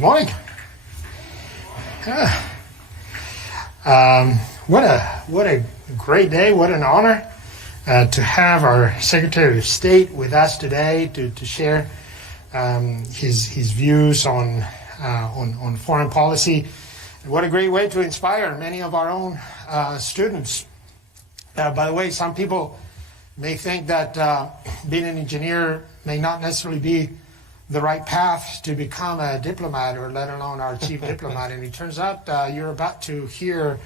Good morning. What a great day. What an honor to have our Secretary of State with us today to share his views on foreign policy. What a great way to inspire many of our own students. By the way, some people may think that being an engineer may not necessarily be the right path to become a diplomat, or let alone our chief diplomat. And it turns out you're about to hear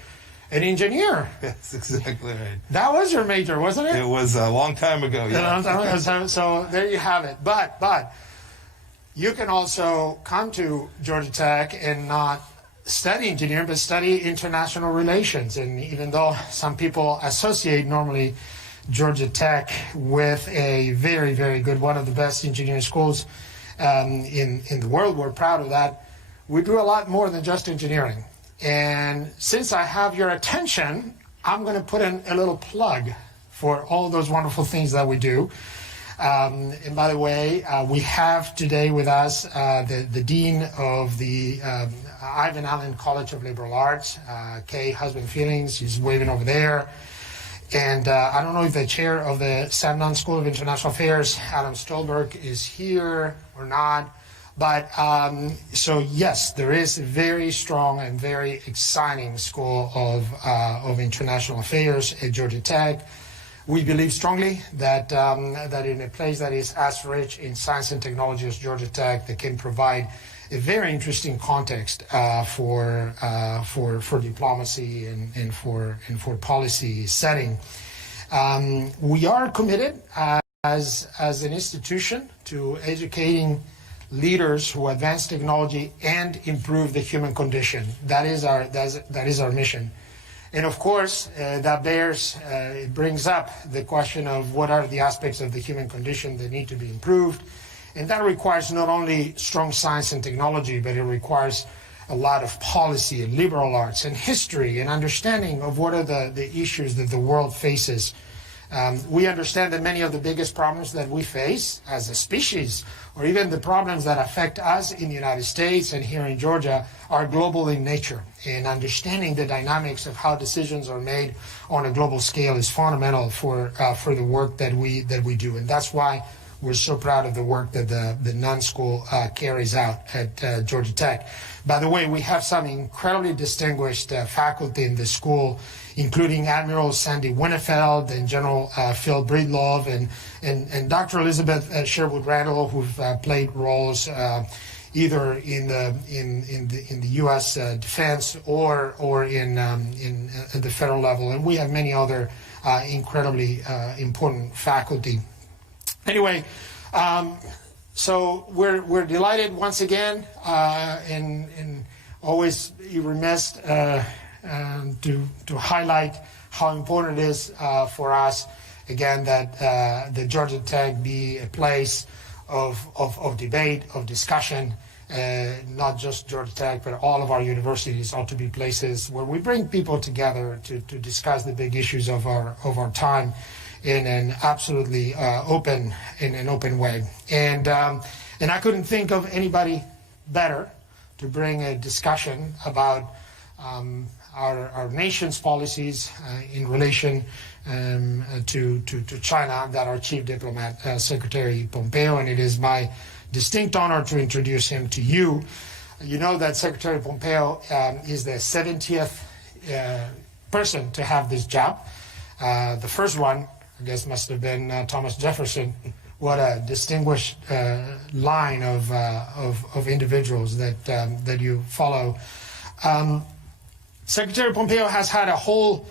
an engineer. That's exactly right. That was your major, wasn't it? It was a long time ago. Yeah. So there you have it. But you can also come to Georgia Tech and not study engineering, but study international relations. And even though some people associate normally Georgia Tech with a very, very good, one of the best engineering schools in the world, we're proud of that. We do a lot more than just engineering. And since I have your attention, I'm going to put in a little plug for all those wonderful things that we do. And by the way, we have today with us the Dean of the Ivan Allen College of Liberal Arts, Kay Husband Feelings. He's waving over there. And I don't know if the chair of the Samnon School of International Affairs, Adam Stolberg, is here or not. But so yes, there is a very strong and very exciting school of international affairs at Georgia Tech. We believe strongly that that in a place that is as rich in science and technology as Georgia Tech, that can provide a very interesting context for diplomacy and for policy setting. We are committed as an institution to educating leaders who advance technology and improve the human condition. That is our mission. And of course, it brings up the question of what are the aspects of the human condition that need to be improved. And that requires not only strong science and technology, but it requires a lot of policy and liberal arts and history and understanding of what are the issues that the world faces. We understand that many of the biggest problems that we face as a species, or even the problems that affect us in the United States and here in Georgia, are global in nature. And understanding the dynamics of how decisions are made on a global scale is fundamental for the work that we do. And that's why we're so proud of the work that the Nunn School carries out at Georgia Tech. By the way, we have some incredibly distinguished faculty in the school, including Admiral Sandy Winnefeld and General Phil Breedlove and Dr. Elizabeth Sherwood Randall, who've played roles either in the U.S. defense or in at the federal level, and we have many other incredibly important faculty. Anyway, so we're delighted once again, and always remiss to highlight how important it is for us again that the Georgia Tech be a place of debate, of discussion. Not just Georgia Tech, but all of our universities ought to be places where we bring people together to discuss the big issues of our time in an absolutely open way. And I couldn't think of anybody better to bring a discussion about our nation's policies in relation to China than our chief diplomat, Secretary Pompeo, and it is my distinct honor to introduce him to you. You know that Secretary Pompeo is the 70th person to have this job. The first one, I guess, must have been Thomas Jefferson. What a distinguished line of individuals that you follow. Secretary Pompeo has had a whole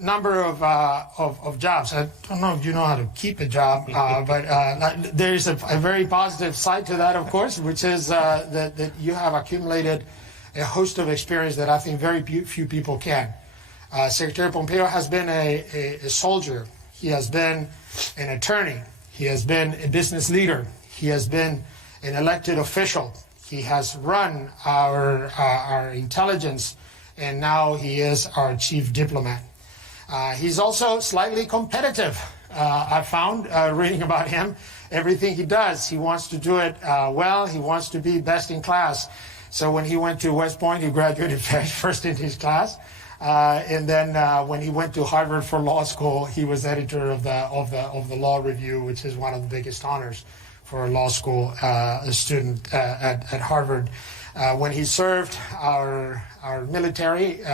number of jobs. I don't know if you know how to keep a job, but there is a very positive side to that, of course, which is that you have accumulated a host of experience that I think very few people can. Secretary Pompeo has been a soldier. He has been an attorney. He has been a business leader. He has been an elected official. He has run our intelligence, and now he is our chief diplomat. He's also slightly competitive. I found reading about him. Everything he does, he wants to do it well. He wants to be best in class. So when he went to West Point, he graduated first in his class. And then when he went to Harvard for law school, he was editor of the Law Review, which is one of the biggest honors for a law school student at Harvard. When he served our military,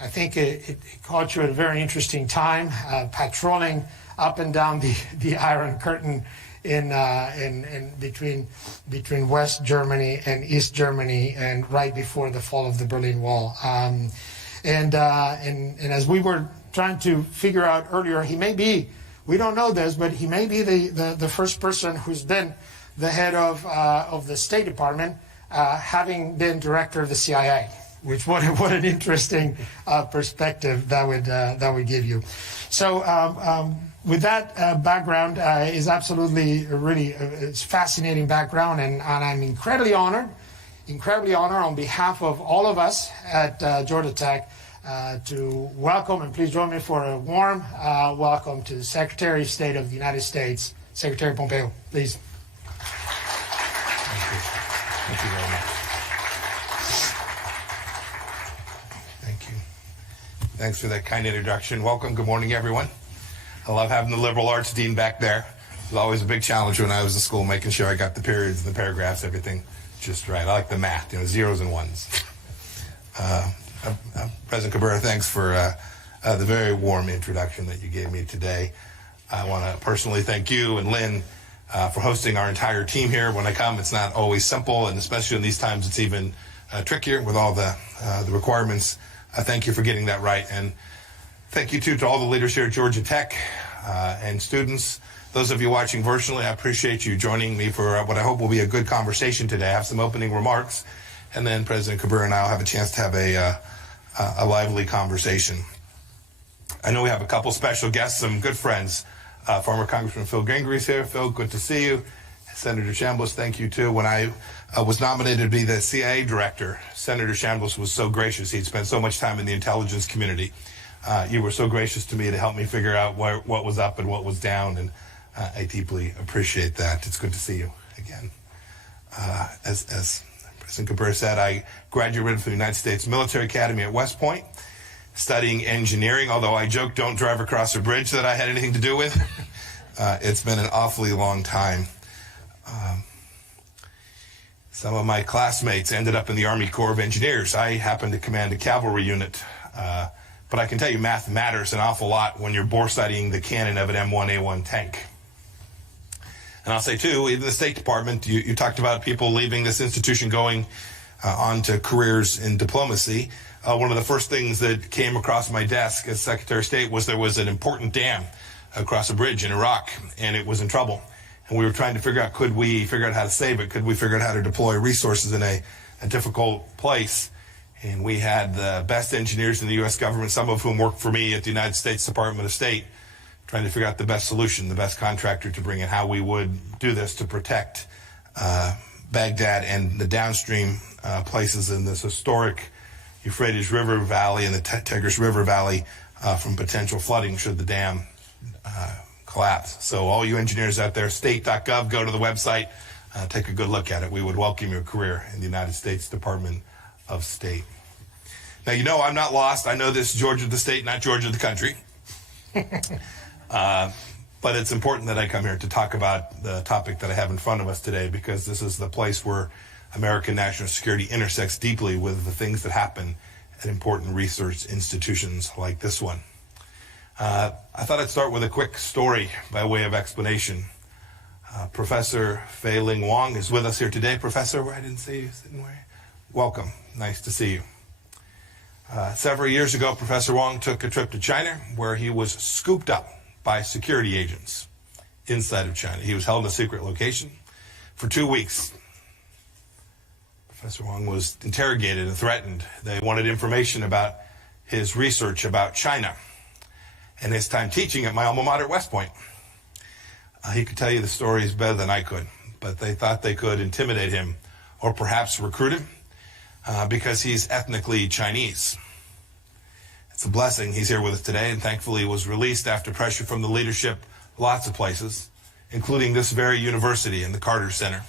I think it caught you at a very interesting time, patrolling up and down the Iron Curtain in between West Germany and East Germany, and right before the fall of the Berlin Wall. And as we were trying to figure out earlier, he may be, we don't know this, but he may be the first person who's been the head of the State Department, having been director of the CIA. Which what an interesting perspective that would give you. So with that background is absolutely really it's fascinating background, and I'm incredibly honored on behalf of all of us at Georgia Tech to welcome, and please join me for a warm welcome to the Secretary of State of the United States, Secretary Pompeo. Please. Thank you very much. Thanks for that kind introduction. Welcome. Good morning, everyone. I love having the liberal arts dean back there. It was always a big challenge when I was in school, making sure I got the periods and the paragraphs, everything just right. I like the math, zeros and ones. President Cabrera, thanks for the very warm introduction that you gave me today. I want to personally thank you and Lynn for hosting our entire team here. When I come, it's not always simple, and especially in these times, it's even trickier with all the requirements. Thank you for getting that right, and thank you too to all the leaders here at Georgia Tech and students. Those of you watching virtually, I appreciate you joining me for what I hope will be a good conversation today. I have some opening remarks, and then President Cabrera and I will have a chance to have a lively conversation. I know we have a couple special guests, some good friends. Former Congressman Phil Gingrich's here. Phil, good to see you. Senator Chambliss, thank you too. When I was nominated to be the CIA director, Senator Chambliss was so gracious. He'd spent so much time in the intelligence community. You were so gracious to me to help me figure out what was up and what was down, and I deeply appreciate that. It's good to see you again. As President Cabrera said, I graduated from the United States Military Academy at West Point, studying engineering, although I joke, don't drive across a bridge that I had anything to do with. It's been an awfully long time. Some of my classmates ended up in the Army Corps of Engineers. I happened to command a cavalry unit. But I can tell you math matters an awful lot when you're bore studying the cannon of an M1A1 tank. And I'll say, too, even the State Department, you talked about people leaving this institution going on to careers in diplomacy. One of the first things that came across my desk as Secretary of State was there was an important dam across a bridge in Iraq, and it was in trouble. And we were trying to figure out, could we figure out how to save it? Could we figure out how to deploy resources in a difficult place? And we had the best engineers in the U.S. government, some of whom worked for me at the United States Department of State, trying to figure out the best solution, the best contractor to bring in, how we would do this to protect Baghdad and the downstream places in this historic Euphrates River Valley and the Tigris River Valley from potential flooding should the dam collapse. So all you engineers out there, state.gov, go to the website, take a good look at it. We would welcome your career in the United States Department of State. Now, I'm not lost. I know this is Georgia the state, not Georgia the country. But it's important that I come here to talk about the topic that I have in front of us today, because this is the place where American national security intersects deeply with the things that happen at important research institutions like this one. I thought I'd start with a quick story by way of explanation. Professor Fei-Ling Wang is with us here today. Professor, I didn't see you sitting where? Welcome. Nice to see you. Several years ago, Professor Wang took a trip to China where he was scooped up by security agents inside of China. He was held in a secret location for 2 weeks. Professor Wang was interrogated and threatened. They wanted information about his research about China and his time teaching at my alma mater, West Point. He could tell you the stories better than I could, but they thought they could intimidate him or perhaps recruit him because he's ethnically Chinese. It's a blessing he's here with us today, and thankfully he was released after pressure from the leadership lots of places, including this very university and the Carter Center.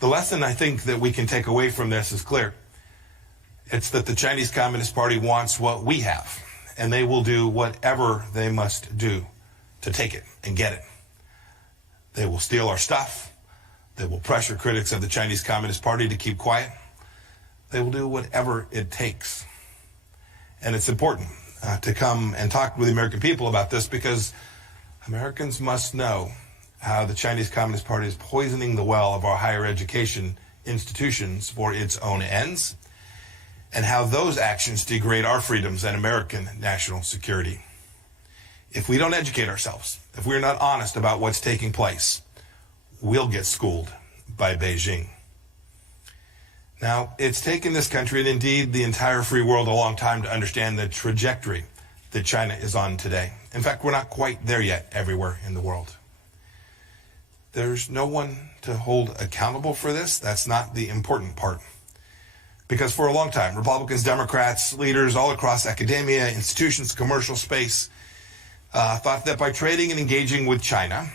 The lesson I think that we can take away from this is clear. It's that the Chinese Communist Party wants what we have, and they will do whatever they must do to take it and get it. They will steal our stuff. They will pressure critics of the Chinese Communist Party to keep quiet. They will do whatever it takes. And it's important to come and talk with the American people about this, because Americans must know how the Chinese Communist Party is poisoning the well of our higher education institutions for its own ends, and how those actions degrade our freedoms and American national security. If we don't educate ourselves, if we're not honest about what's taking place, we'll get schooled by Beijing. Now, it's taken this country, and indeed the entire free world, a long time to understand the trajectory that China is on today. In fact, we're not quite there yet everywhere in the world. There's no one to hold accountable for this. That's not the important part. Because for a long time, Republicans, Democrats, leaders all across academia, institutions, commercial space, thought that by trading and engaging with China,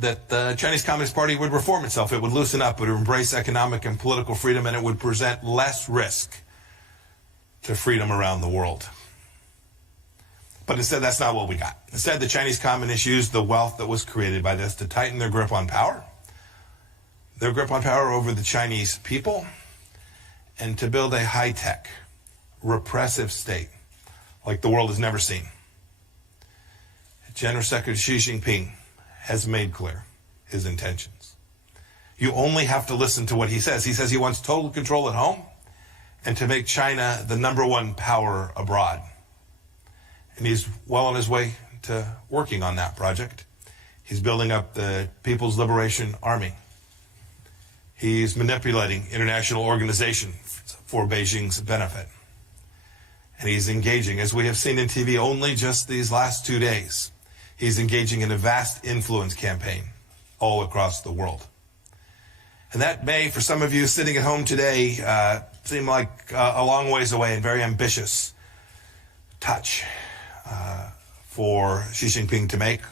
that the Chinese Communist Party would reform itself, it would loosen up, it would embrace economic and political freedom, and it would present less risk to freedom around the world. But instead, that's not what we got. Instead, the Chinese communists used the wealth that was created by this to tighten their grip on power over the Chinese people, and to build a high-tech, repressive state like the world has never seen. General Secretary Xi Jinping has made clear his intentions. You only have to listen to what he says. He says he wants total control at home and to make China the #1 power abroad. And he's well on his way to working on that project. He's building up the People's Liberation Army. He's manipulating international organizations for Beijing's benefit. And he's engaging, as we have seen in TV only just these last 2 days, he's engaging in a vast influence campaign all across the world. And that may, for some of you sitting at home today, seem like a long ways away and very ambitious touch for Xi Jinping to make.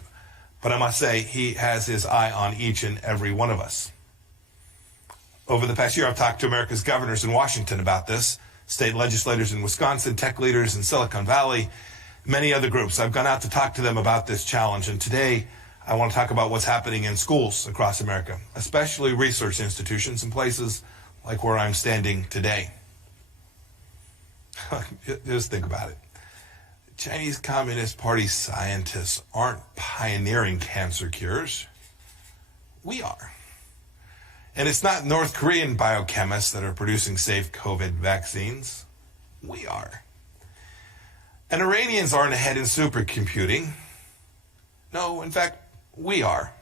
But I must say, he has his eye on each and every one of us. Over the past year, I've talked to America's governors in Washington about this, state legislators in Wisconsin, tech leaders in Silicon Valley, many other groups. I've gone out to talk to them about this challenge, and today I want to talk about what's happening in schools across America, especially research institutions in places like where I'm standing today. Just think about it. Chinese Communist Party scientists aren't pioneering cancer cures. We are. And it's not North Korean biochemists that are producing safe COVID vaccines. We are. And Iranians aren't ahead in supercomputing. No, in fact, we are.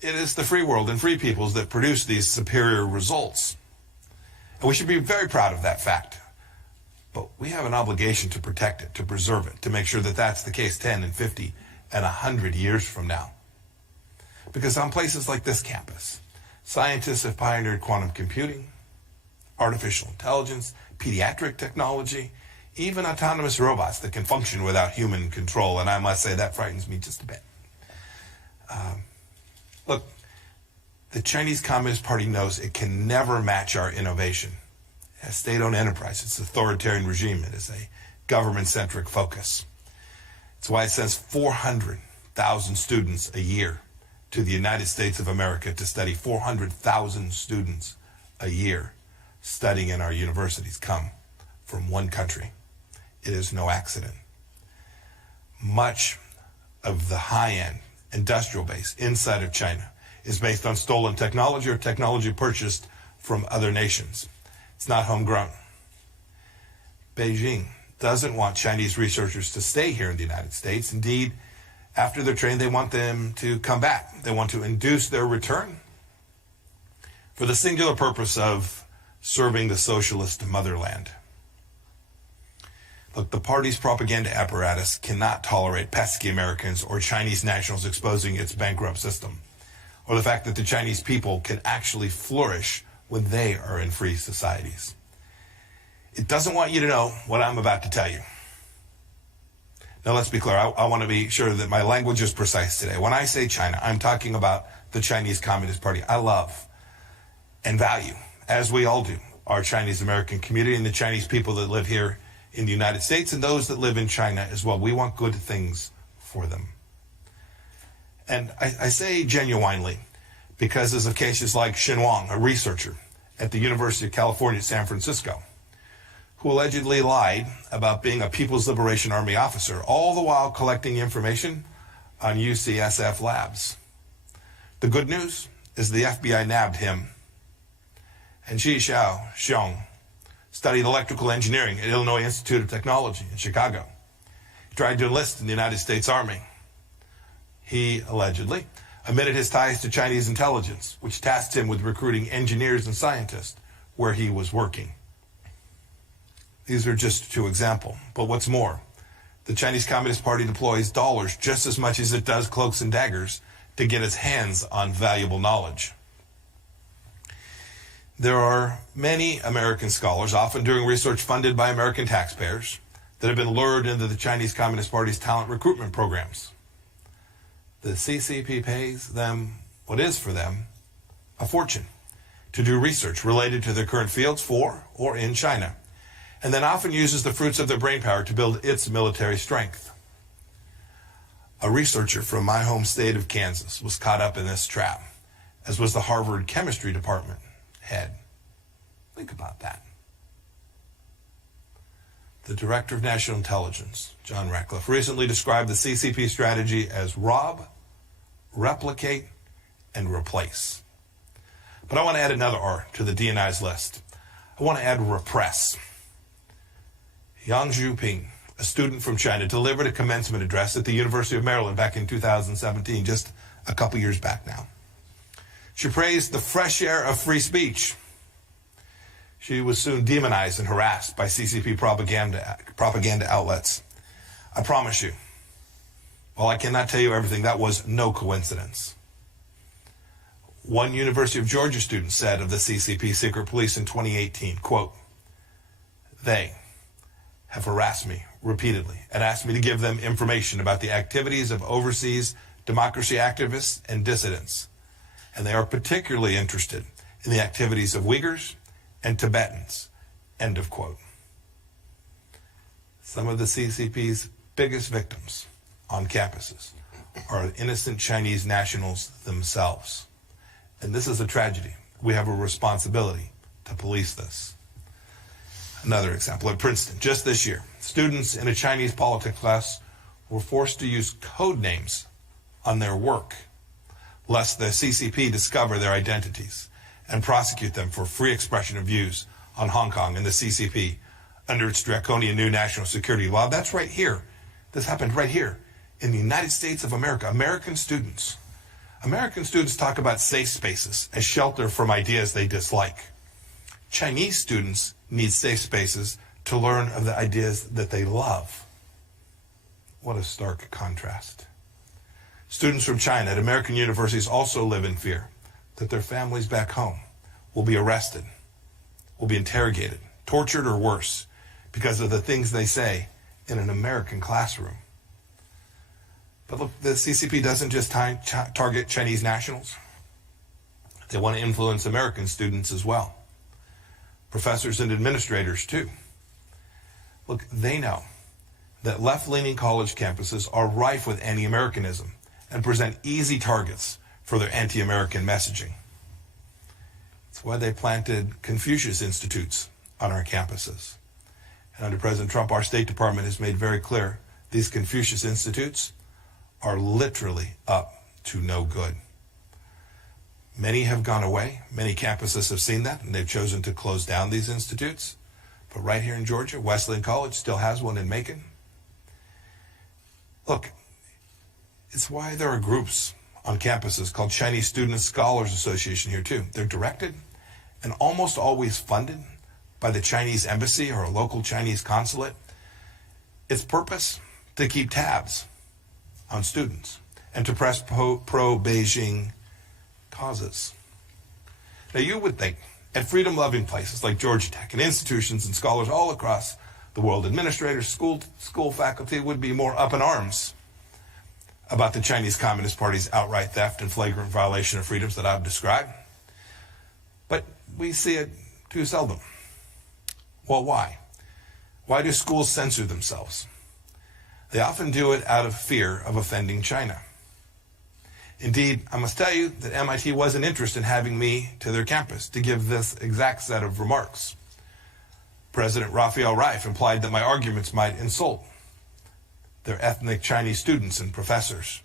It is the free world and free peoples that produce these superior results. And we should be very proud of that fact. But we have an obligation to protect it, to preserve it, to make sure that that's the case 10 and 50 and 100 years from now. Because on places like this campus, scientists have pioneered quantum computing, artificial intelligence, pediatric technology, even autonomous robots that can function without human control. And I must say that frightens me just a bit. Look, the Chinese Communist Party knows it can never match our innovation. A state-owned enterprise, it's an authoritarian regime, it is a government-centric focus. It's why it sends 400,000 students a year to the United States of America to study. 400,000 students a year studying in our universities come from one country. It is no accident. Much of the high-end industrial base inside of China is based on stolen technology or technology purchased from other nations. It's not homegrown. Beijing doesn't want Chinese researchers to stay here in the United States. Indeed, after they're trained, they want them to come back. They want to induce their return for the singular purpose of serving the socialist motherland. Look, the party's propaganda apparatus cannot tolerate pesky Americans or Chinese nationals exposing its bankrupt system, or the fact that the Chinese people can actually flourish when they are in free societies. It doesn't want you to know what I'm about to tell you. Now, let's be clear. I want to be sure that my language is precise today. When I say China, I'm talking about the Chinese Communist Party. I love and value, as we all do, our Chinese American community and the Chinese people that live here in the United States and those that live in China as well. We want good things for them. And I say genuinely because of cases like Xin Wang, a researcher at the University of California, San Francisco, who allegedly lied about being a People's Liberation Army officer, all the while collecting information on UCSF labs. The good news is the FBI nabbed him. And Xi Xiong studied electrical engineering at Illinois Institute of Technology in Chicago. He tried to enlist in the United States Army. He allegedly admitted his ties to Chinese intelligence, which tasked him with recruiting engineers and scientists where he was working. These are just two examples. But what's more, the Chinese Communist Party deploys dollars just as much as it does cloaks and daggers to get its hands on valuable knowledge. There are many American scholars, often doing research funded by American taxpayers, that have been lured into the Chinese Communist Party's talent recruitment programs. The CCP pays them what is for them a fortune to do research related to their current fields for or in China, and then often uses the fruits of their brainpower to build its military strength. A researcher from my home state of Kansas was caught up in this trap, as was the Harvard chemistry department head. Think about that. The Director of National Intelligence, John Ratcliffe, recently described the CCP strategy as rob, replicate, and replace. But I want to add another R to the DNI's list. I want to add repress. Yang Zhuping, a student from China, delivered a commencement address at the University of Maryland back in 2017, just a couple years back now. She praised the fresh air of free speech. She was soon demonized and harassed by CCP propaganda outlets. I promise you, while I cannot tell you everything, that was no coincidence. One University of Georgia student said of the CCP secret police in 2018, quote, "They have harassed me repeatedly and asked me to give them information about the activities of overseas democracy activists and dissidents. And they are particularly interested in the activities of Uyghurs and Tibetans," end of quote. Some of the CCP's biggest victims on campuses are innocent Chinese nationals themselves. And this is a tragedy. We have a responsibility to police this. Another example, at Princeton, just this year, students in a Chinese politics class were forced to use code names on their work, lest the CCP discover their identities and prosecute them for free expression of views on Hong Kong and the CCP under its draconian new national security law. That's right here. This happened right here in the United States of America. American students talk about safe spaces as shelter from ideas they dislike. Chinese students need safe spaces to learn of the ideas that they love. What a stark contrast. Students from China at American universities also live in fear that their families back home will be arrested, will be interrogated, tortured, or worse because of the things they say in an American classroom. But look, the CCP doesn't just target Chinese nationals. They want to influence American students as well. Professors and administrators, too. Look, they know that left-leaning college campuses are rife with anti-Americanism and present easy targets for their anti-American messaging. That's why they planted Confucius Institutes on our campuses. And under President Trump, our State Department has made very clear these Confucius Institutes are literally up to no good. Many have gone away. Many campuses have seen that, and they've chosen to close down these institutes. But right here in Georgia, Wesleyan College still has one in Macon. Look, it's why there are groups on campuses called Chinese Student Scholars Association here too. They're directed and almost always funded by the Chinese embassy or a local Chinese consulate. Its purpose, to keep tabs on students and to press pro-Beijing causes. Now you would think At freedom-loving places like Georgia Tech and institutions and scholars all across the world, administrators, school faculty would be more up in arms about the Chinese Communist Party's outright theft and flagrant violation of freedoms that I've described. But we see it too seldom. Well, why? Why do schools censor themselves? They often do it out of fear of offending China. Indeed, I must tell you that MIT wasn't interested in having me to their campus to give this exact set of remarks. President Raphael Reif implied that my arguments might insult their ethnic Chinese students and professors.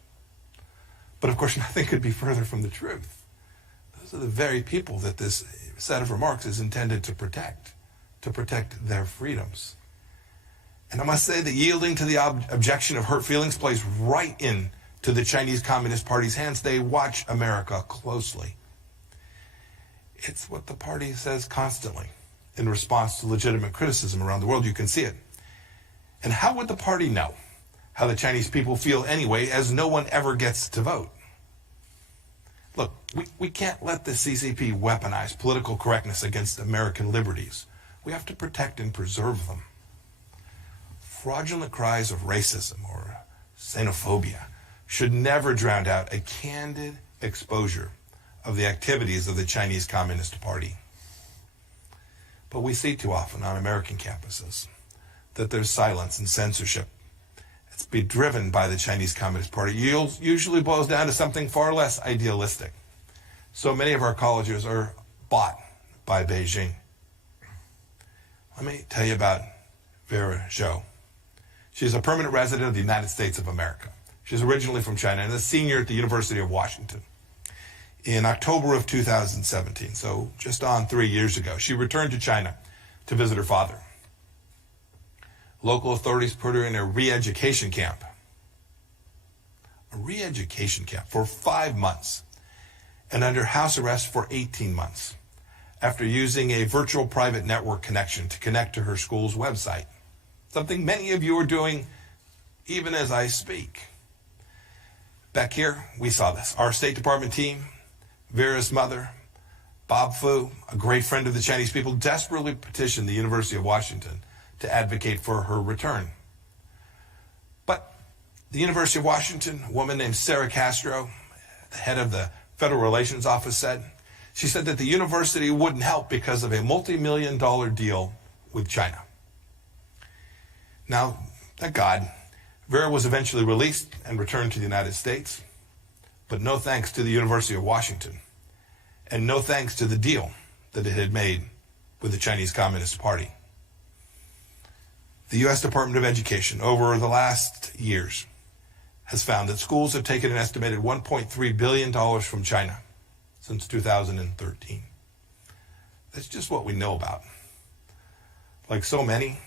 But of course, nothing could be further from the truth. Those are the very people that this set of remarks is intended to protect their freedoms. And I must say that yielding to the objection of hurt feelings plays right in to the Chinese Communist Party's hands. They watch America closely. It's what the party says constantly in response to legitimate criticism around the world. You can see it. And how would the party know how the Chinese people feel anyway, as no one ever gets to vote? Look, we can't let the CCP weaponize political correctness against American liberties. We have to protect and preserve them. Fraudulent cries of racism or xenophobia should never drown out a candid exposure of the activities of the Chinese Communist Party. But we see too often on American campuses that there's silence and censorship. It's been driven by the Chinese Communist Party. Usually boils down to something far less idealistic. So many of our colleges are bought by Beijing. Let me tell you about Vera Zhou. She's a permanent resident of the United States of America. She's originally from China and a senior at the University of Washington. In October of 2017, so just on 3 years ago, she returned to China to visit her father. Local authorities put her in a re-education camp. A re-education camp for 5 months and under house arrest for 18 months after using a virtual private network connection to connect to her school's website. Something many of you are doing even as I speak. Back here, we saw this. Our State Department team, Vera's mother, Bob Fu, a great friend of the Chinese people, desperately petitioned the University of Washington to advocate for her return. But the University of Washington, a woman named Sarah Castro, the head of the Federal Relations Office, said that the university wouldn't help because of a multi-million-dollar deal with China. Now, thank God, Vera was eventually released and returned to the United States, but no thanks to the University of Washington, and no thanks to the deal that it had made with the Chinese Communist Party. The U.S. Department of Education, over the last years, has found that schools have taken an estimated $1.3 billion from China since 2013. That's just what we know about. Like so many,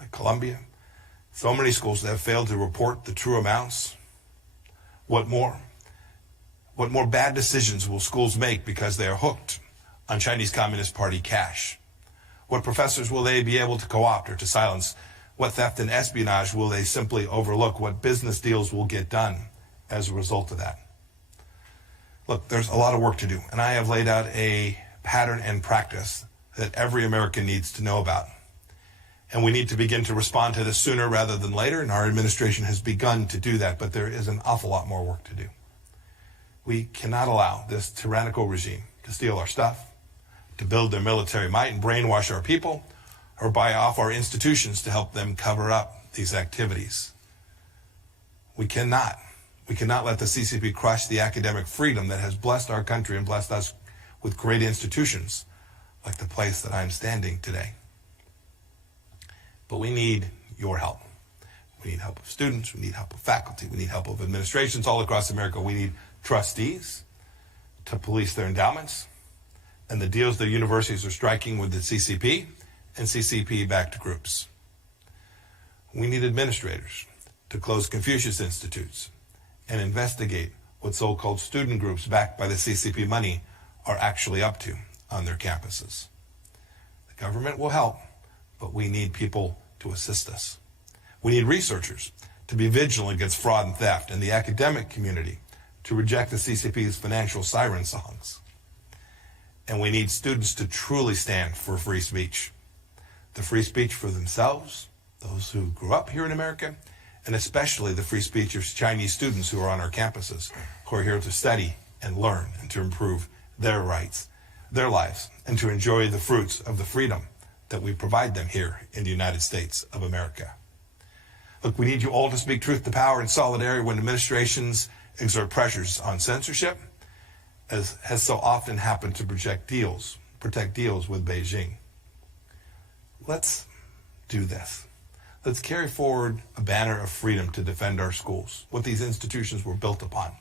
like Columbia, so many schools that have failed to report the true amounts. What more bad decisions will schools make because they are hooked on Chinese Communist Party cash? What professors will they be able to co-opt or to silence? What theft and espionage will they simply overlook? What business deals will get done as a result of that? Look, there's a lot of work to do, and I have laid out a pattern and practice that every American needs to know about. And we need to begin to respond to this sooner rather than later, and our administration has begun to do that, but there is an awful lot more work to do. We cannot allow this tyrannical regime to steal our stuff, to build their military might and brainwash our people, or buy off our institutions to help them cover up these activities. We cannot let the CCP crush the academic freedom that has blessed our country and blessed us with great institutions like the place that I'm standing today. But we need your help. We need help of students, we need help of faculty, we need help of administrations all across America. We need trustees to police their endowments and the deals that universities are striking with the CCP and CCP-backed groups. We need administrators to close Confucius Institutes and investigate what so-called student groups backed by the CCP money are actually up to on their campuses. The government will help, but we need people to assist us. We need researchers to be vigilant against fraud and theft, and the academic community to reject the CCP's financial siren songs. And we need students to truly stand for free speech. The free speech for themselves, those who grew up here in America, and especially the free speech of Chinese students who are on our campuses, who are here to study and learn and to improve their rights, their lives, and to enjoy the fruits of the freedom that we provide them here in the United States of America. Look, we need you all to speak truth to power in solidarity when administrations exert pressures on censorship, as has so often happened to protect deals with Beijing. Let's do this. Let's carry forward a banner of freedom to defend our schools, what these institutions were built upon.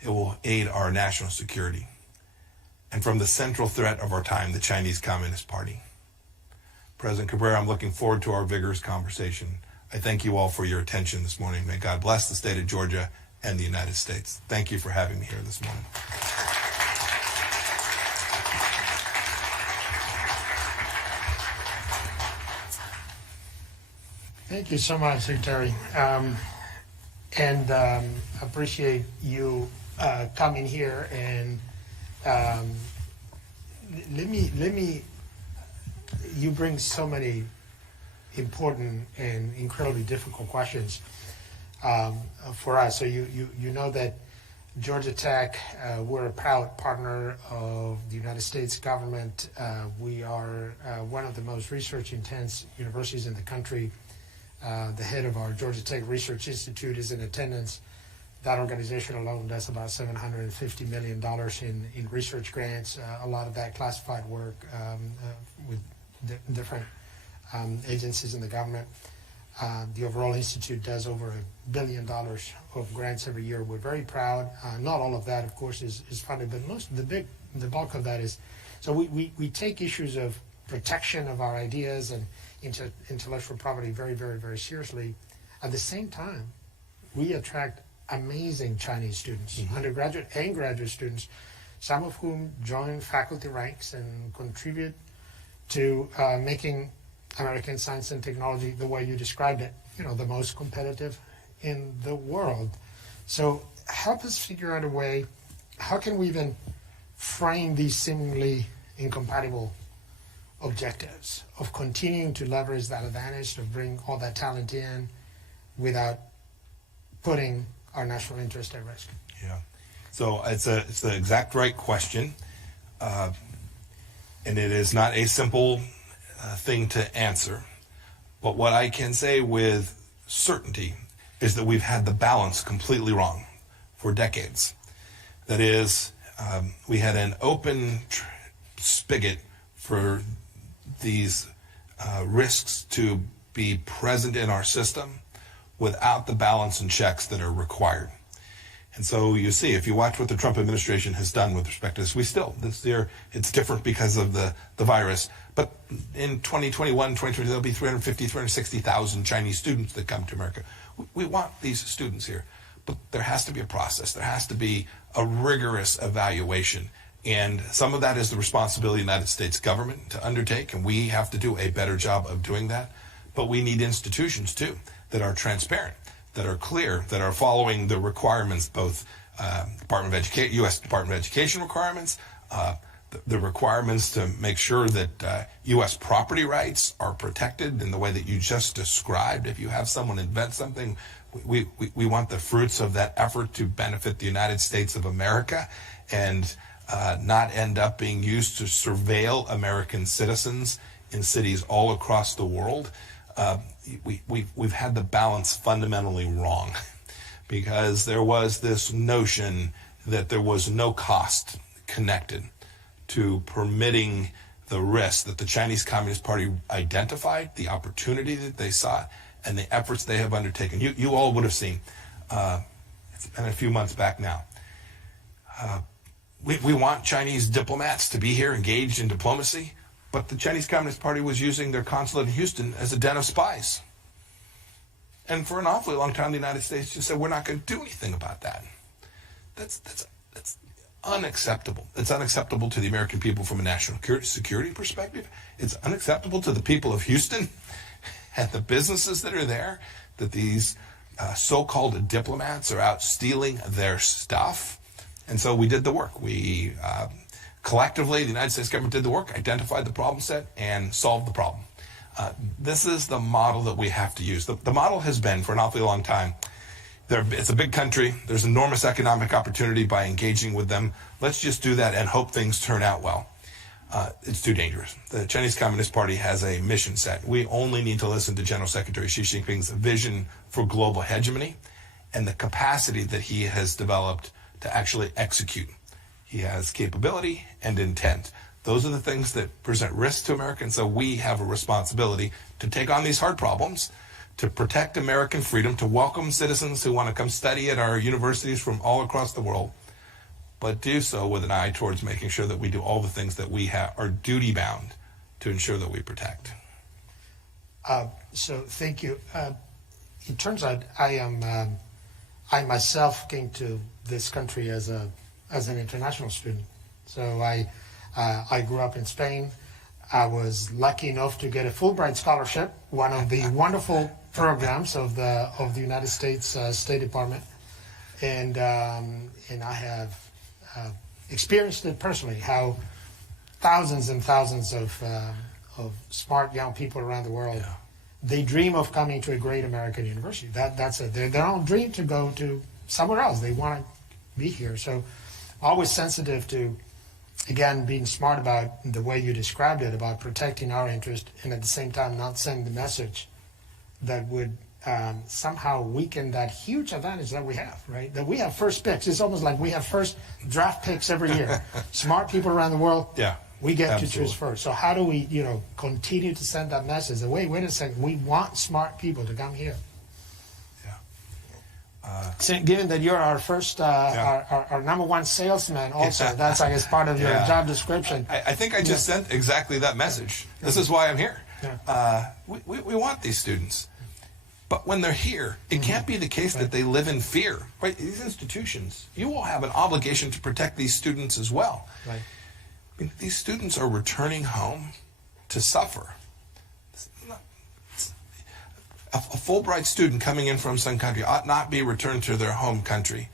It will aid our national security. And from the central threat of our time, the Chinese Communist Party. President Cabrera, I'm looking forward to our vigorous conversation. I thank you all for your attention this morning. May God bless the state of Georgia and the United States. Thank you for having me here this morning. Thank you so much, Secretary. And appreciate you coming here and you bring so many important and incredibly difficult questions for us. So you know that Georgia Tech, we're a proud partner of the United States government. We are one of the most research-intense universities in the country. The head of our Georgia Tech Research Institute is in attendance. That organization alone does about $750 million in research grants, a lot of that classified work with different agencies in the government. The overall institute does over $1 billion of grants every year. We're very proud. Not all of that, of course, is funded, but the bulk of that is. So we take issues of protection of our ideas and intellectual property very, very, very seriously. At the same time, we attract amazing Chinese students, undergraduate and graduate students, some of whom join faculty ranks and contribute to making American science and technology, the way you described it, the most competitive in the world. So help us figure out a way, how can we even frame these seemingly incompatible objectives of continuing to leverage that advantage to bring all that talent in without putting our national interest at risk? Yeah. So it's the exact right question. And it is not a simple thing to answer. But what I can say with certainty is that we've had the balance completely wrong for decades. That is, we had an open spigot for these risks to be present in our system without the balance and checks that are required. And so you see, if you watch what the Trump administration has done with respect to this, this year, it's different because of the virus. But in 2021, 2020, there'll be 350, 360,000 Chinese students that come to America. We want these students here, but there has to be a process. There has to be a rigorous evaluation. And some of that is the responsibility of the United States government to undertake, and we have to do a better job of doing that. But we need institutions, too, that are transparent, that are clear, that are following the requirements, both U.S. Department of Education requirements, the requirements to make sure that U.S. property rights are protected in the way that you just described. If you have someone invent something, we want the fruits of that effort to benefit the United States of America and not end up being used to surveil American citizens in cities all across the world. We've had the balance fundamentally wrong because there was this notion that there was no cost connected to permitting the risk that the Chinese Communist Party identified, the opportunity that they saw, and the efforts they have undertaken. You all would have seen, it's been a few months back now, we want Chinese diplomats to be here engaged in diplomacy, but the Chinese Communist Party was using their consulate in Houston as a den of spies. And for an awfully long time, the United States just said, we're not going to do anything about that. That's unacceptable. It's unacceptable to the American people from a national security perspective. It's unacceptable to the people of Houston and the businesses that are there, that these so-called diplomats are out stealing their stuff. And so we did the work. We Collectively, the United States government did the work, identified the problem set, and solved the problem. This is the model that we have to use. The model has been, for an awfully long time, it's a big country. There's enormous economic opportunity by engaging with them. Let's just do that and hope things turn out well. It's too dangerous. The Chinese Communist Party has a mission set. We only need to listen to General Secretary Xi Jinping's vision for global hegemony and the capacity that he has developed to actually execute. He has capability and intent. Those are the things that present risk to America, and so we have a responsibility to take on these hard problems, to protect American freedom, to welcome citizens who want to come study at our universities from all across the world, but do so with an eye towards making sure that we do all the things that we are duty-bound to ensure that we protect. So thank you. It turns out I myself came to this country as an international student. So I grew up in Spain. I was lucky enough to get a Fulbright scholarship, one of the wonderful programs of the United States State Department, and I have experienced it personally, how thousands and thousands of smart young people around the world, they dream of coming to a great American university. That's their own dream to go to somewhere else. They want to be here. So always sensitive to, again, being smart about the way you described it, about protecting our interest, and at the same time not sending the message that would somehow weaken that huge advantage that we have, right? That we have first picks. It's almost like we have first draft picks every year. Smart people around the world, we get to choose first. So how do we, continue to send that message? Wait a second, we want smart people to come here. So given that you're our first, our number one salesman also, that's, I guess, part of your job description. I think I just sent exactly that message. This is why I'm here. We want these students. But when they're here, it can't be the case that they live in fear. Right? These institutions, you will have an obligation to protect these students as well. Right. I mean, these students are returning home to suffer. A Fulbright student coming in from some country ought not be returned to their home country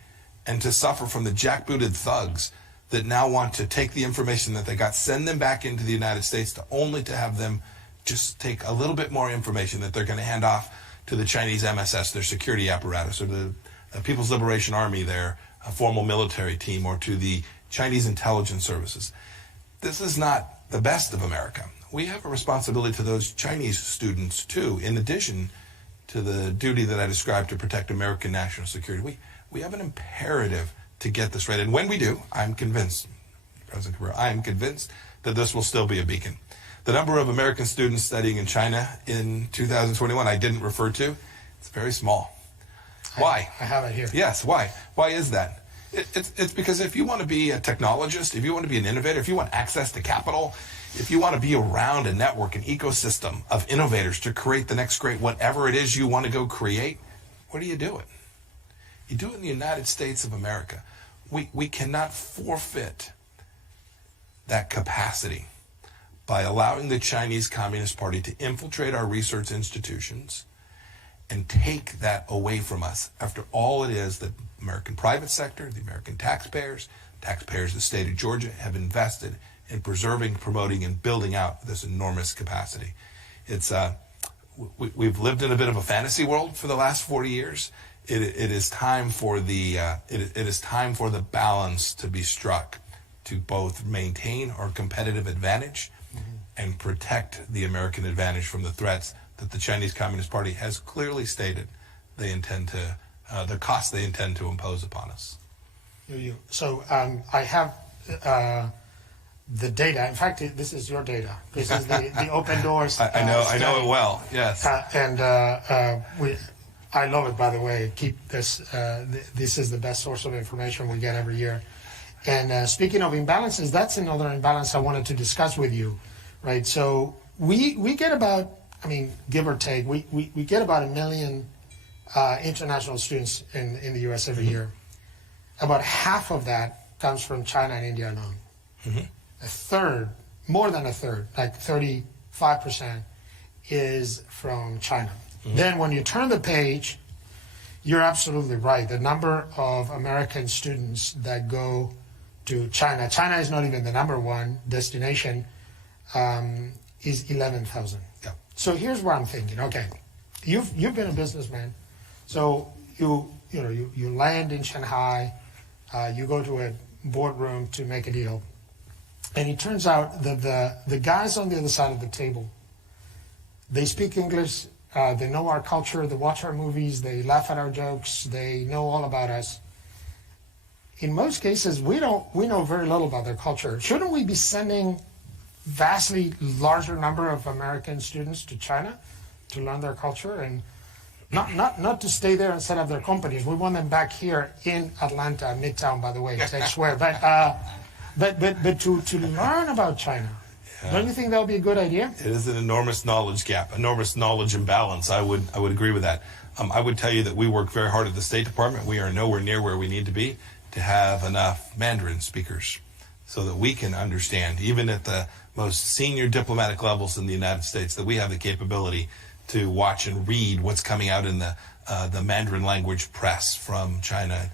and to suffer from the jackbooted thugs that now want to take the information that they got, send them back into the United States only to have them just take a little bit more information that they're going to hand off to the Chinese MSS, their security apparatus, or the People's Liberation Army, their formal military team, or to the Chinese intelligence services. This is not the best of America. We have a responsibility to those Chinese students, too, in addition to the duty that I described to protect American national security. We have an imperative to get this right. And when we do, I'm convinced, President Cabrera, I am convinced that this will still be a beacon. The number of American students studying in China in 2021 I didn't refer to, it's very small. Why? I have it here. Yes, why? Why is that? It's because if you want to be a technologist, if you want to be an innovator, if you want access to capital, if you want to be around a network, an ecosystem of innovators to create the next great whatever it is you want to go create, where do you do it? You do it in the United States of America. We cannot forfeit that capacity by allowing the Chinese Communist Party to infiltrate our research institutions and take that away from us. After all, it is that American private sector, the American taxpayers of the state of Georgia have invested in preserving, promoting, and building out this enormous capacity. It's we've lived in a bit of a fantasy world for the last 40 years. It is time for the balance to be struck to both maintain our competitive advantage and protect the American advantage from the threats that the Chinese Communist Party has clearly stated they intend to, the cost they intend to impose upon us. So I have the data. In fact, this is your data. This is the Open Doors. I know it well. Yes. I love it. By the way, keep this. This is the best source of information we get every year. And speaking of imbalances, that's another imbalance I wanted to discuss with you. Right, so we get about, give or take, we get about 1 million international students in the U.S. every year. About half of that comes from China and India alone. A third, more than a third, like 35%, is from China. Then when you turn the page, you're absolutely right. The number of American students that go to China. China is not even the #1 destination, is 11,000. Yeah. So here's what I'm thinking. Okay, you've been a businessman, so you land in Shanghai, you go to a boardroom to make a deal, and it turns out that the guys on the other side of the table, they speak English, they know our culture, they watch our movies, they laugh at our jokes, they know all about us. In most cases, we know very little about their culture. Shouldn't we be sending vastly larger number of American students to China to learn their culture, and not to stay there and set up their companies? We want them back here in Atlanta, Midtown, by the way, Tech Square. But to learn about China. Yeah. Don't you think that would be a good idea? It is an enormous knowledge gap, enormous knowledge imbalance. I would agree with that. I would tell you that we work very hard at the State Department. We are nowhere near where we need to be to have enough Mandarin speakers so that we can understand, even at the most senior diplomatic levels in the United States, that we have the capability to watch and read what's coming out in the Mandarin language press from China.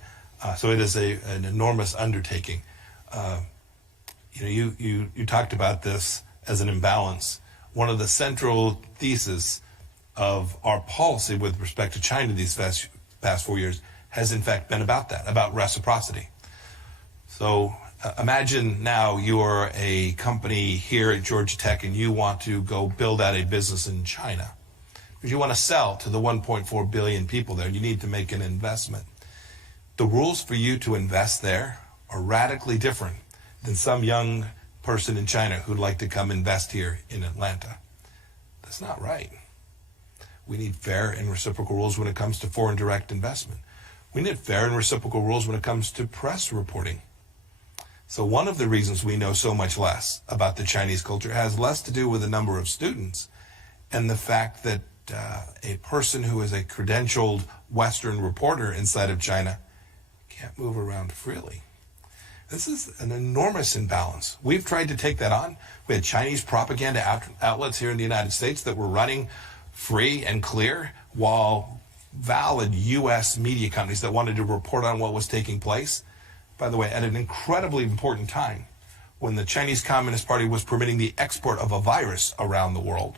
So it is an enormous undertaking. You talked about this as an imbalance. One of the central theses of our policy with respect to China these past 4 years has in fact been about that, about reciprocity. So imagine now you're a company here at Georgia Tech and you want to go build out a business in China because you want to sell to the 1.4 billion people there. You need to make an investment. The rules for you to invest there are radically different than some young person in China who'd like to come invest here in Atlanta. That's not right. We need fair and reciprocal rules when it comes to foreign direct investment. We need fair and reciprocal rules when it comes to press reporting. So one of the reasons we know so much less about the Chinese culture has less to do with the number of students and the fact that a person who is a credentialed Western reporter inside of China can't move around freely. This is an enormous imbalance. We've tried to take that on. We had Chinese propaganda outlets here in the United States that were running free and clear, while valid U.S. media companies that wanted to report on what was taking place, by the way, at an incredibly important time when the Chinese Communist Party was permitting the export of a virus around the world,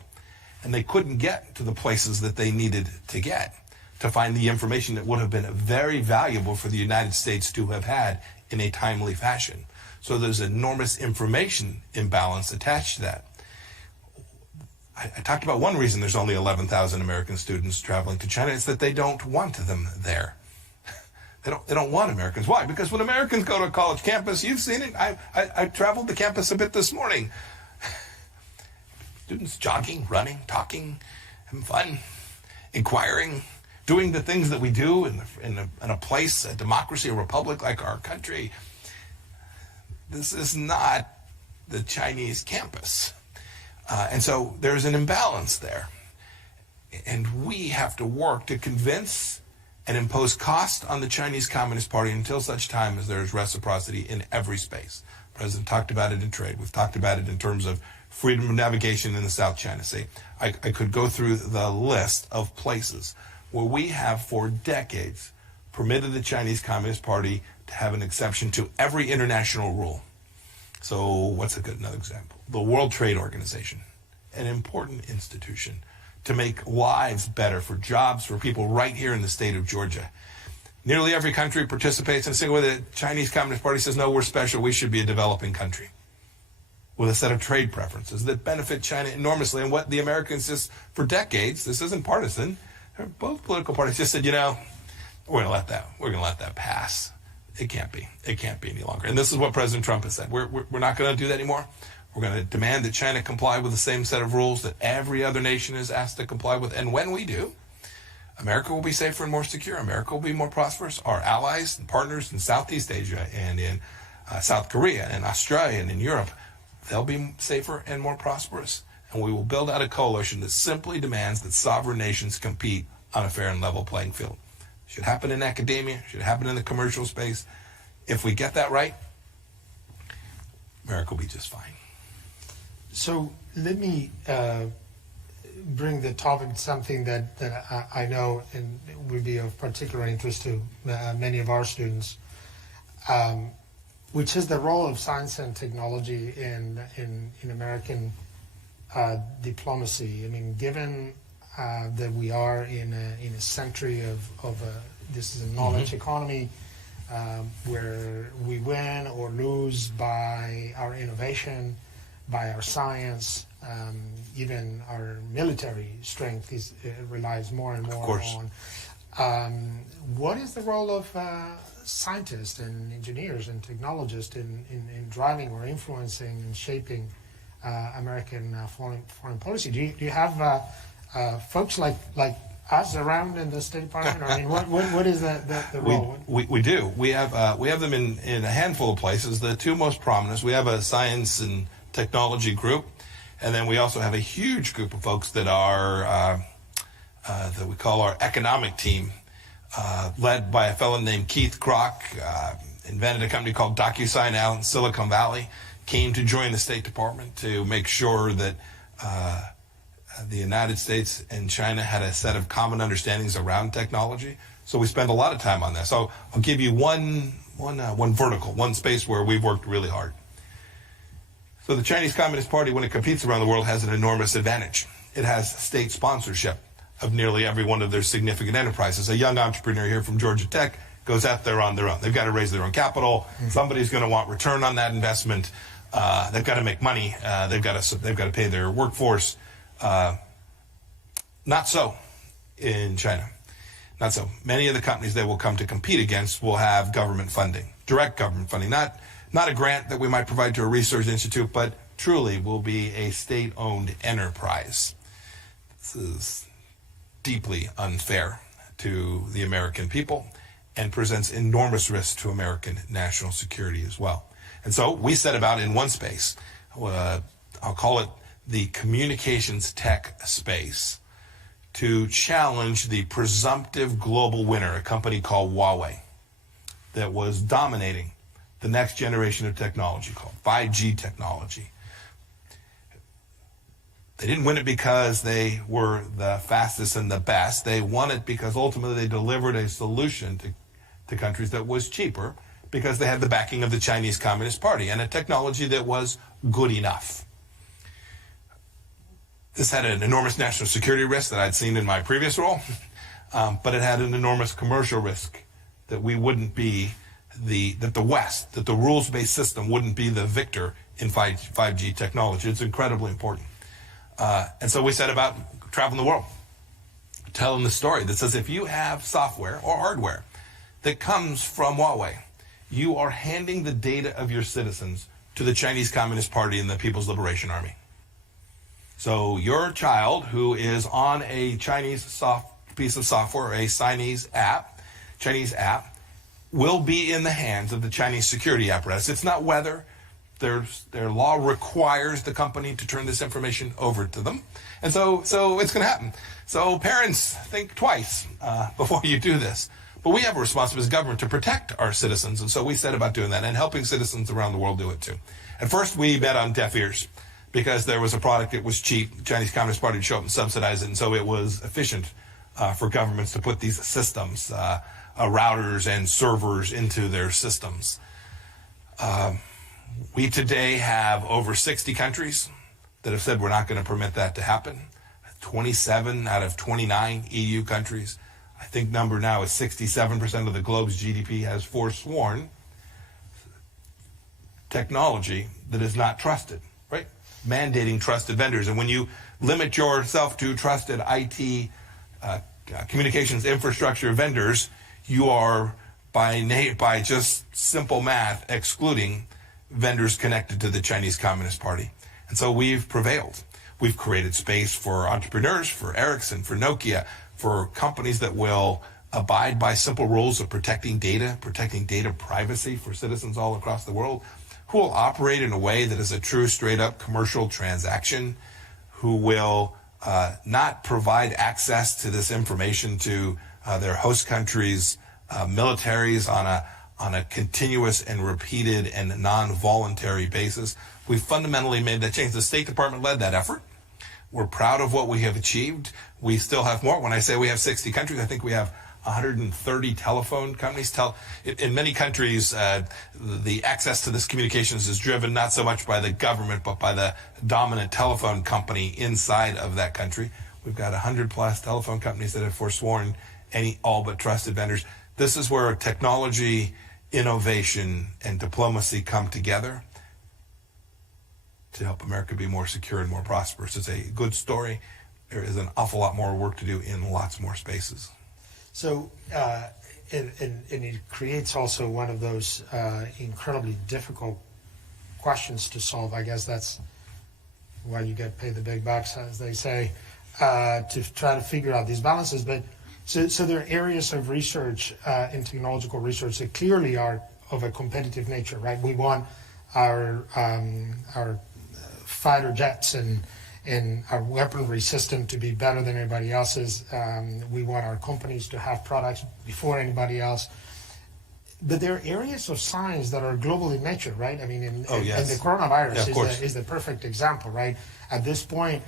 and they couldn't get to the places that they needed to get to find the information that would have been very valuable for the United States to have had in a timely fashion. So there's enormous information imbalance attached to that. I talked about one reason there's only 11,000 American students traveling to China. It's that they don't want them there. They don't want Americans. Why? Because when Americans go to a college campus, you've seen it. I traveled the campus a bit this morning. Students jogging, running, talking, having fun, inquiring, doing the things that we do in a place, a democracy, a republic like our country. This is not the Chinese campus. And so there's an imbalance there. And we have to work to convince and impose cost on the Chinese Communist Party until such time as there is reciprocity in every space. The President talked about it in trade. We've talked about it in terms of freedom of navigation in the South China Sea. I could go through the list of places where we have for decades permitted the Chinese Communist Party to have an exception to every international rule. So what's another example? The World Trade Organization, an important institution to make lives better for jobs for people right here in the state of Georgia. Nearly every country participates in a single way. The Chinese Communist Party says, no, we're special. We should be a developing country with a set of trade preferences that benefit China enormously. And what the Americans just, for decades, this isn't partisan, both political parties just said, we're going to let that pass. It can't be any longer. And this is what President Trump has said. We're not going to do that anymore. We're going to demand that China comply with the same set of rules that every other nation is asked to comply with. And when we do, America will be safer and more secure. America will be more prosperous. Our allies and partners in Southeast Asia and in South Korea and Australia and in Europe, they'll be safer and more prosperous. And we will build out a coalition that simply demands that sovereign nations compete on a fair and level playing field. It should happen in academia. It should happen in the commercial space. If we get that right, America will be just fine. So let me bring the topic to something that I know and would be of particular interest to many of our students. which is the role of science and technology in American diplomacy. I mean, given that we are in a century of this is a knowledge economy where we win or lose by our innovation, by our science, even our military strength relies more and more on. What is the role of scientists and engineers and technologists in driving or influencing and shaping American foreign policy? Do you have folks like us around in the State Department? I mean, what is the role? We do. We have them in a handful of places. The two most prominent, we have a science and technology group, and then we also have a huge group of folks that are that we call our economic team, led by a fellow named Keith Kroc, invented a company called DocuSign out in Silicon Valley, came to join the State Department to make sure that the United States and China had a set of common understandings around technology. So we spend a lot of time on this. So I'll give you one vertical, one space where we've worked really hard. So the Chinese Communist Party, when it competes around the world, has an enormous advantage. It has state sponsorship of nearly every one of their significant enterprises. A young entrepreneur here from Georgia Tech goes out there on their own. They've got to raise their own capital. Somebody's going to want return on that investment. They've got to make money. They've got to pay their workforce. Not so in China. Not so. Many of the companies they will come to compete against will have government funding, direct government funding, not a grant that we might provide to a research institute, but truly will be a state-owned enterprise. This is deeply unfair to the American people and presents enormous risk to American national security as well. And so we set about in one space, I'll call it the communications tech space, to challenge the presumptive global winner, a company called Huawei, that was dominating the next generation of technology called 5G technology. They didn't win it because they were the fastest and the best. They won it because ultimately they delivered a solution to countries that was cheaper because they had the backing of the Chinese Communist Party and a technology that was good enough. This had an enormous national security risk that I'd seen in my previous role, but it had an enormous commercial risk that we wouldn't be that the West, that the rules-based system wouldn't be the victor in 5G technology. It's incredibly important. And so we set about traveling the world, telling the story that says if you have software or hardware that comes from Huawei, you are handing the data of your citizens to the Chinese Communist Party and the People's Liberation Army. So your child who is on a Chinese piece of software, a Chinese app, will be in the hands of the Chinese security apparatus. It's not whether. Their law requires the company to turn this information over to them. And so it's going to happen. So parents, think twice before you do this. But we have a responsibility as government to protect our citizens. And so we set about doing that and helping citizens around the world do it too. At first, we bet on deaf ears because there was a product that was cheap. The Chinese Communist Party would show up and subsidize it. And so it was efficient for governments to put these systems, routers and servers into their systems. We today have over 60 countries that have said we're not going to permit that to happen. 27 out of 29 EU countries. I think number now is 67% of the globe's GDP has forsworn technology that is not trusted, right? Mandating trusted vendors. And when you limit yourself to trusted IT communications infrastructure vendors, you are by just simple math excluding vendors connected to the Chinese Communist Party. And so we've prevailed. We've created space for entrepreneurs, for Ericsson, for Nokia, for companies that will abide by simple rules of protecting data privacy for citizens all across the world, who will operate in a way that is a true straight-up commercial transaction, who will not provide access to this information to their host countries' militaries on a continuous and repeated and non-voluntary basis. We fundamentally made that change. The State Department led that effort. We're proud of what we have achieved. We still have more. When I say we have 60 countries, I think we have 130 telephone companies. In many countries, the access to this communications is driven not so much by the government, but by the dominant telephone company inside of that country. We've got 100+ telephone companies that have forsworn any all but trusted vendors. This is where technology, innovation, and diplomacy come together to help America be more secure and more prosperous. It's a good story. There is an awful lot more work to do in lots more spaces. So, and it creates also one of those incredibly difficult questions to solve. I guess that's why you get paid the big bucks, as they say, to try to figure out these balances. But so there are areas of research in technological research that clearly are of a competitive nature, right? We want our fighter jets and our weaponry system to be better than anybody else's. We want our companies to have products before anybody else. But there are areas of science that are global in nature, right? I mean, and the coronavirus is the perfect example, right? At this point,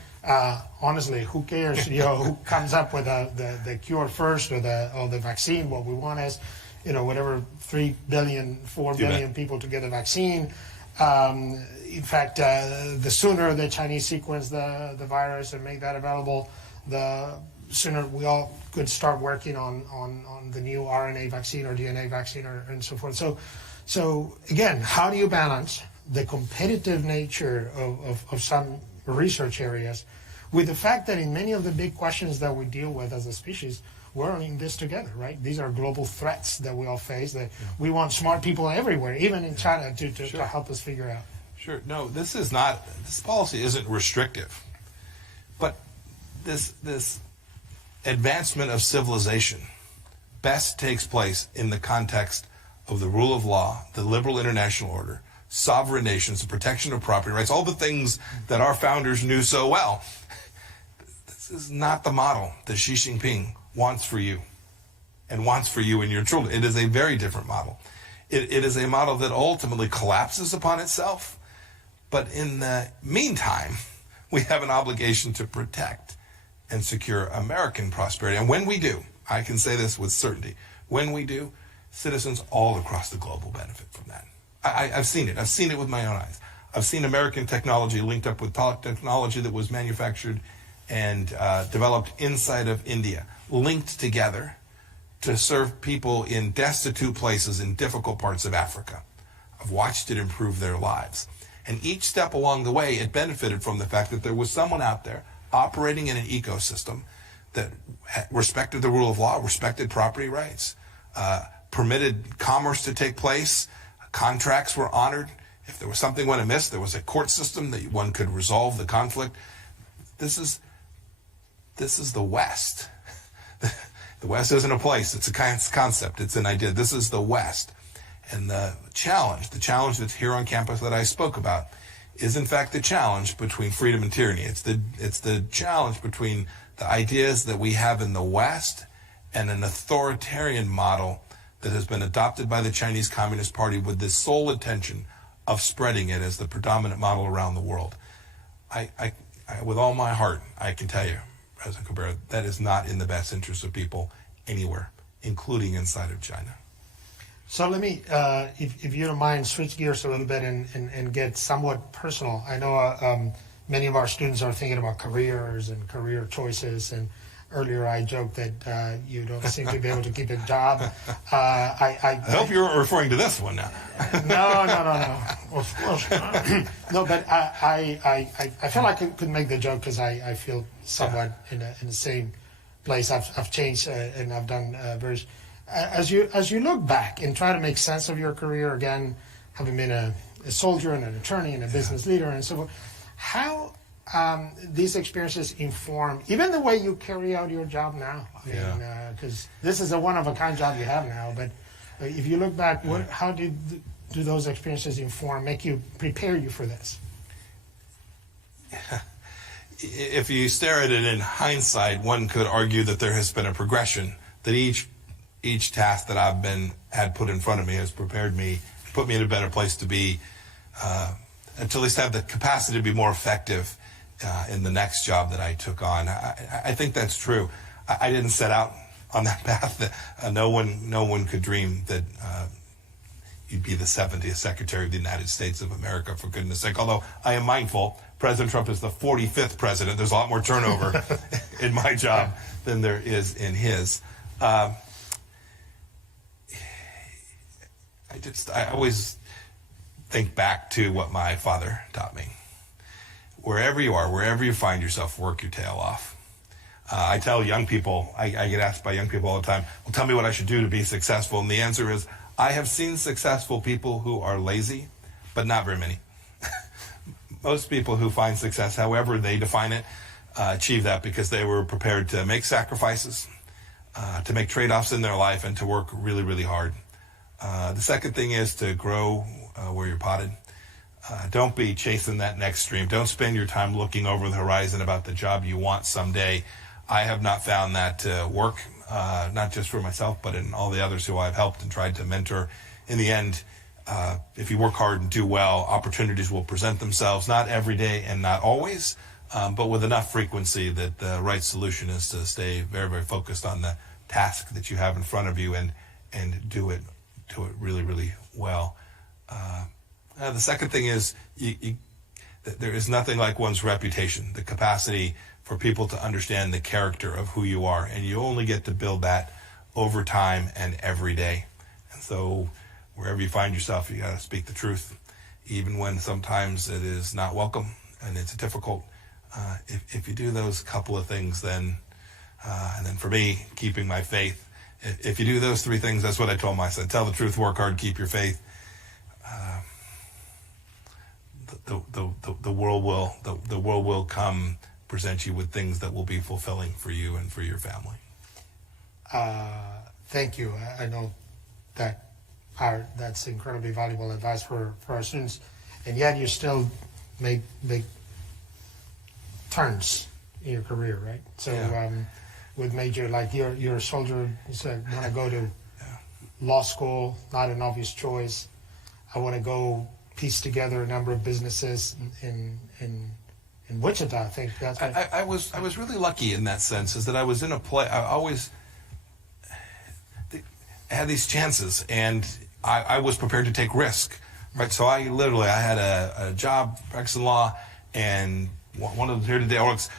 honestly, who cares? Who comes up with the cure first or the vaccine? What we want is, whatever 3 billion, 4 billion people to get a vaccine. In fact, the sooner the Chinese sequence the virus and make that available, the sooner we all could start working on the new RNA vaccine or DNA vaccine and so forth. So again, how do you balance the competitive nature of some research areas with the fact that in many of the big questions that we deal with as a species, we're in this together, right? These are global threats that we all face that we want smart people everywhere, even in China, to help us figure out. Sure. No, this policy isn't restrictive. But this advancement of civilization best takes place in the context of the rule of law, the liberal international order, sovereign nations, the protection of property rights, all the things that our founders knew so well. This is not the model that Xi Jinping wants for you and wants for you and your children. It is a very different model. It is a model that ultimately collapses upon itself. But in the meantime, we have an obligation to protect and secure American prosperity. And when we do, I can say this with certainty, when we do, citizens all across the globe will benefit from that. I've seen it. I've seen it with my own eyes. I've seen American technology linked up with technology that was manufactured and developed inside of India, linked together to serve people in destitute places in difficult parts of Africa. I've watched it improve their lives. And each step along the way, it benefited from the fact that there was someone out there operating in an ecosystem that respected the rule of law, respected property rights, permitted commerce to take place, contracts were honored. If there was something went amiss, there was a court system that one could resolve the conflict. This is the West. The West isn't a place, it's a concept, it's an idea. This is the West. And the challenge that's here on campus that I spoke about is in fact the challenge between freedom and tyranny. It's the challenge between the ideas that we have in the West and an authoritarian model that has been adopted by the Chinese Communist Party with the sole intention of spreading it as the predominant model around the world. I with all my heart, I can tell you, President Cabrera, that is not in the best interest of people anywhere, including inside of China. So let me, if you don't mind, switch gears a little bit and get somewhat personal. I know many of our students are thinking about careers and career choices, and earlier I joked that you don't seem to be able to keep a job. I hope you're referring to this one now. No. Of course not. No, but I feel like I could make the joke because I feel somewhat in the same place. I've changed and I've done various. As you look back and try to make sense of your career again, having been a soldier and an attorney and a business leader and so forth, how these experiences inform even the way you carry out your job now? Because this is a one-of-a-kind job you have now. But if you look back, how do those experiences prepare you for this? If you stare at it in hindsight, one could argue that there has been a progression, that each task that I've had put in front of me has prepared me, put me in a better place to be, to at least have the capacity to be more effective in the next job that I took on. I think that's true. I didn't set out on that path. No one could dream that you'd be the 70th Secretary of the United States of America, for goodness sake. Although I am mindful, President Trump is the 45th president. There's a lot more turnover in my job than there is in his. I always think back to what my father taught me. Wherever you are, wherever you find yourself, work your tail off. I tell young people, I get asked by young people all the time, well, tell me what I should do to be successful. And the answer is, I have seen successful people who are lazy, but not very many. Most people who find success, however they define it, achieve that because they were prepared to make sacrifices, to make trade-offs in their life, and to work really, really hard. The second thing is to grow where you're potted. Don't be chasing that next dream. Don't spend your time looking over the horizon about the job you want someday. I have not found that to work, not just for myself, but in all the others who I've helped and tried to mentor. In the end, if you work hard and do well, opportunities will present themselves, not every day and not always, but with enough frequency that the right solution is to stay very, very focused on the task that you have in front of you and do it really, really well. The second thing is there is nothing like one's reputation, the capacity for people to understand the character of who you are, and you only get to build that over time and every day. And so wherever you find yourself, you got to speak the truth, even when sometimes it is not welcome and it's difficult. If you do those couple of things, then and then for me, keeping my faith, if you do those three things, that's what I told my son: tell the truth, work hard, keep your faith. The world will come present you with things that will be fulfilling for you and for your family. Thank you. I know that that's incredibly valuable advice for our students, and yet you still make big turns in your career, right? So with major, like you're a soldier, you said, want to go to law school, not an obvious choice. I want to go piece together a number of businesses in Wichita. I think that's what I was really lucky in that sense, is that I was in a play. I always had these chances, and I was prepared to take risk, right? So I had a job practicing law, and one of the here today works.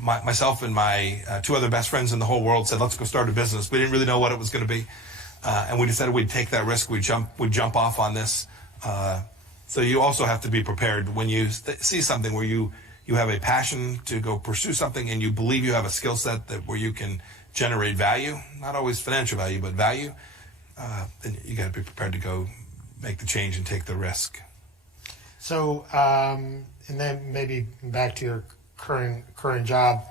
Myself and my two other best friends in the whole world said, let's go start a business. We didn't really know what it was going to be, and we decided we'd take that risk. We'd jump off on this. So you also have to be prepared when you see something where you have a passion to go pursue something, and you believe you have a skill set where you can generate value, not always financial value, but value. Then you got to be prepared to go make the change and take the risk. So, and then maybe back to your current job.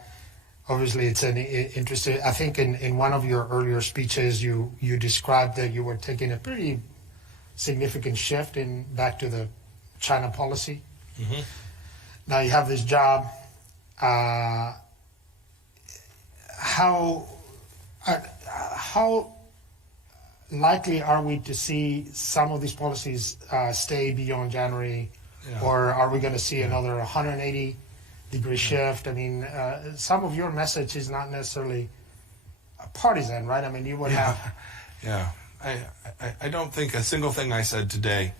Obviously, it's an interesting. I think in one of your earlier speeches, you described that you were taking a pretty significant shift back to the China policy. Mm-hmm. Now you have this job. How likely are we to see some of these policies stay beyond January, or are we going to see another 180-degree shift? I mean, some of your message is not necessarily partisan, right? I mean, you would have. Yeah. I don't think a single thing I said today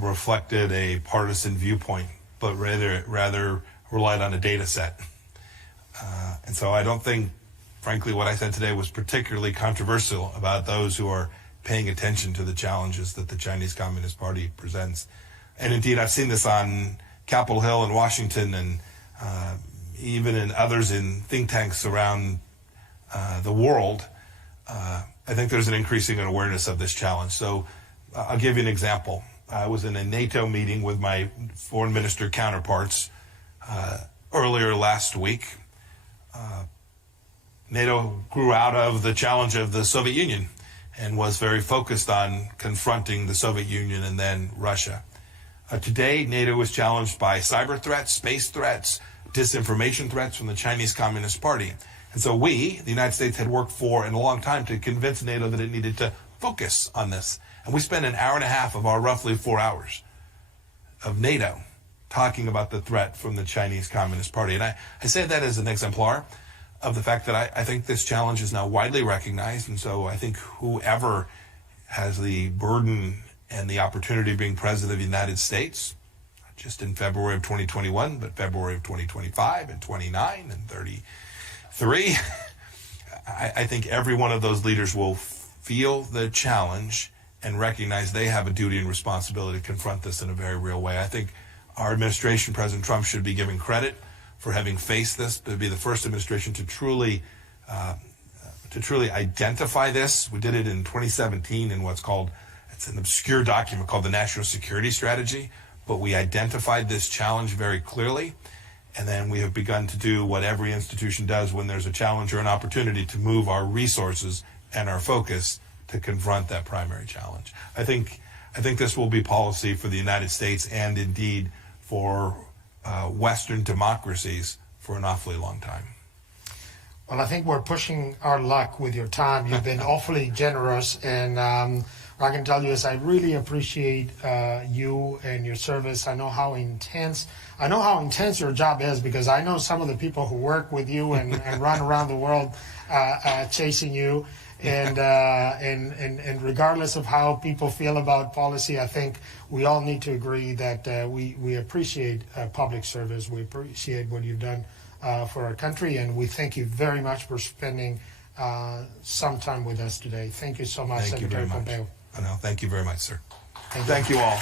reflected a partisan viewpoint, but rather relied on a data set. And so I don't think, frankly, what I said today was particularly controversial about those who are paying attention to the challenges that the Chinese Communist Party presents. And indeed, I've seen this on Capitol Hill in Washington, and even in others in think tanks around the world. I think there's an increasing awareness of this challenge. So I'll give you an example. I was in a NATO meeting with my foreign minister counterparts earlier last week. NATO grew out of the challenge of the Soviet Union and was very focused on confronting the Soviet Union and then Russia. Today, NATO is challenged by cyber threats, space threats, disinformation threats from the Chinese Communist Party. And so we, the United States, had worked for in a long time to convince NATO that it needed to focus on this. And we spent an hour and a half of our roughly 4 hours of NATO talking about the threat from the Chinese Communist Party. And I say that as an exemplar. of the fact that I think this challenge is now widely recognized, and so I think whoever has the burden and the opportunity of being president of the United States, not just in February of 2021, but February of 2025 and 29 and 33, I think every one of those leaders will feel the challenge and recognize they have a duty and responsibility to confront this in a very real way. I think our administration, President Trump, should be given credit for having faced this, to be the first administration to truly identify this. We did it in 2017 in what's called, it's an obscure document called the National Security Strategy, but we identified this challenge very clearly, and then we have begun to do what every institution does when there's a challenge or an opportunity to move our resources and our focus to confront that primary challenge. I think this will be policy for the United States and indeed for Western democracies for an awfully long time. Well, I think we're pushing our luck with your time. You've been awfully generous, and what I can tell you is I really appreciate you and your service. I know how intense your job is, because I know some of the people who work with you and run around the world chasing you. And regardless of how people feel about policy, I think we all need to agree that we appreciate public service. We appreciate what you've done for our country, and we thank you very much for spending some time with us today. Thank you so much, Secretary Pompeo. No, thank you very much, sir. Thank you. Thank you all.